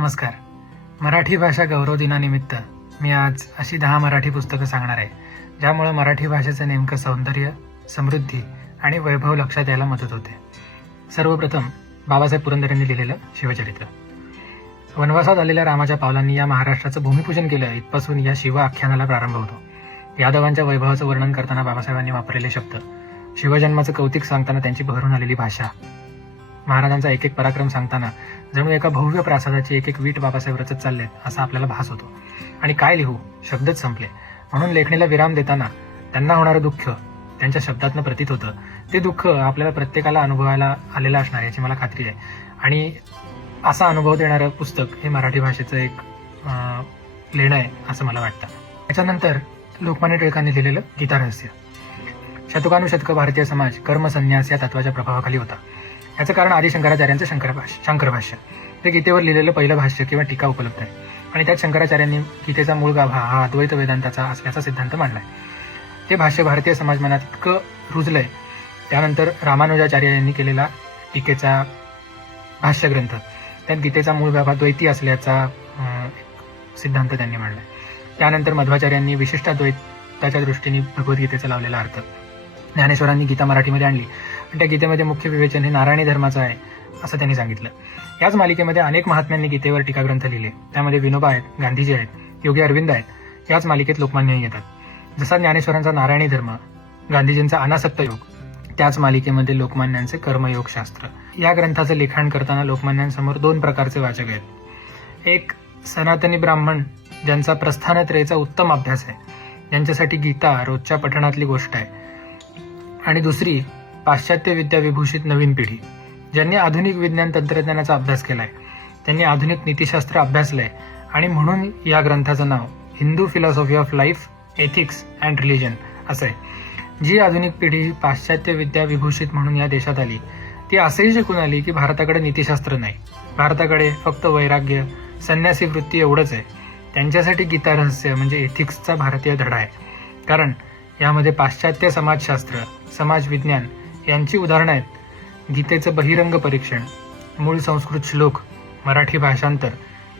नमस्कार. मराठी भाषा गौरव दिनानिमित्त मी आज अशी 10 मराठी पुस्तकं सांगणार आहे ज्यामुळे मराठी भाषेचं नेमकं सौंदर्य, समृद्धी आणि वैभव लक्षात यायला मदत होते. सर्वप्रथम बाबासाहेब पुरंदरेंनी लिहिलेलं शिवचरित्र. वनवासात आलेल्या रामाच्या पावलांनी या महाराष्ट्राचं भूमिपूजन केलं इथपासून या शिव आख्यानाला प्रारंभ होतो. यादवांच्या वैभवाचं वर्णन करताना बाबासाहेबांनी वापरलेले शब्द, शिवजन्माचं कौतिक सांगताना त्यांची बहरून आलेली भाषा, महाराजांचा एक एक पराक्रम सांगताना जणू एका भव्य प्रासादाची एक एक वीट बाबासाहेब रचत चाललेत असा आपल्याला भास होतो. आणि काय लिहू, शब्दच संपले. म्हणून लेखणीला विराम देताना त्यांना होणारं दुःख त्यांच्या शब्दातनं प्रतीत होतं. ते दुःख आपल्याला प्रत्येकाला अनुभवायला आलेलं असणार याची मला खात्री आहे. आणि असा अनुभव देणारं पुस्तक हे मराठी भाषेचं एक लेणं आहे असं मला वाटतं. त्याच्यानंतर लोकमान्य टिळकांनी लिहिलेलं गीता रहस्य. शतकानुशतकं भारतीय समाज कर्मसन्यास या तत्वाच्या प्रभावाखाली होता. याचं कारण आदी शंकराचार्यांचं शंकरभाष्य. ते गीतेवर लिहिलेलं पहिलं भाष्य किंवा टीका उपलब्ध आहे. आणि त्यात शंकराचार्यांनी गीतेचा मूळ गाभा हा अद्वैत वेदांताचा असल्याचा सिद्धांत मांडलाय. ते भाष्य भारतीय समाज मनात इतकं रुजलंय. त्यानंतर रामानुजाचार्य यांनी केलेला टीकेचा भाष्यग्रंथ, त्यात गीतेचा मूळ गाभा द्वैती असल्याचा सिद्धांत त्यांनी मांडलाय. त्यानंतर मध्वाचार्यांनी विशिष्टाद्वैताच्या दृष्टीने भगवद्गीतेचा लावलेला अर्थ, ज्ञानेश्वरांनी गीता मराठीमध्ये आणली आणि त्या गीतेमध्ये मुख्य विवेचन हे नारायणी धर्माचं आहे असं त्यांनी सांगितलं. याच मालिकेमध्ये अनेक महात्म्यांनी गीतेवर टीकाग्रंथ लिहिले. त्यामध्ये विनोबा आहेत, गांधीजी आहेत, योगी अरविंद आहेत. याच मालिकेत लोकमान्यही येतात. जसा ज्ञानेश्वरांचा नारायणी धर्म, गांधीजींचा अनासक्त योग, त्याच मालिकेमध्ये लोकमान्यांचे कर्मयोग शास्त्र. या ग्रंथाचं लिखाण करताना लोकमान्यांसमोर 2 प्रकारचे वाचक आहेत. एक सनातनी ब्राह्मण ज्यांचा प्रस्थानत्रयीचा उत्तम अभ्यास आहे, ज्यांच्यासाठी गीता रोजच्या पठणातली गोष्ट आहे. आणि दुसरी पाश्चात्य विद्या विभूषित नवीन पिढी, ज्यांनी आधुनिक विज्ञान तंत्रज्ञानाचा अभ्यास केलाय, त्यांनी आधुनिक नीतिशास्त्र अभ्यासलंय. आणि म्हणून या ग्रंथाचं नाव Hindu philosophy of life, ethics and religion असं आहे. जी आधुनिक पिढी पाश्चात्य विद्या विभूषित म्हणून या देशात आली, ती असंही शिकून आली की भारताकडे नीतिशास्त्र नाही, भारताकडे फक्त वैराग्य, संन्यासी वृत्ती एवढंच आहे. त्यांच्यासाठी गीता रहस्य म्हणजे एथिक्सचा भारतीय धडा आहे. कारण यामध्ये पाश्चात्य समाजशास्त्र, समाज विज्ञान यांची उदाहरणं आहेत. गीतेचं बहिरंग परीक्षण, मूळ संस्कृत श्लोक, मराठी भाषांतर,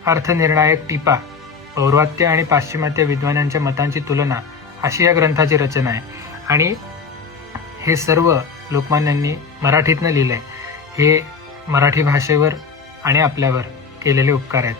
अर्थनिर्णायक टीपा, पौर्वात्य आणि पाश्चिमात्य विद्वानांच्या मतांची तुलना अशी या ग्रंथाची रचना आहे. आणि हे सर्व लोकमान्यांनी मराठीतनं लिहिलंय. हे मराठी भाषेवर आणि आपल्यावर केलेले उपकार आहेत.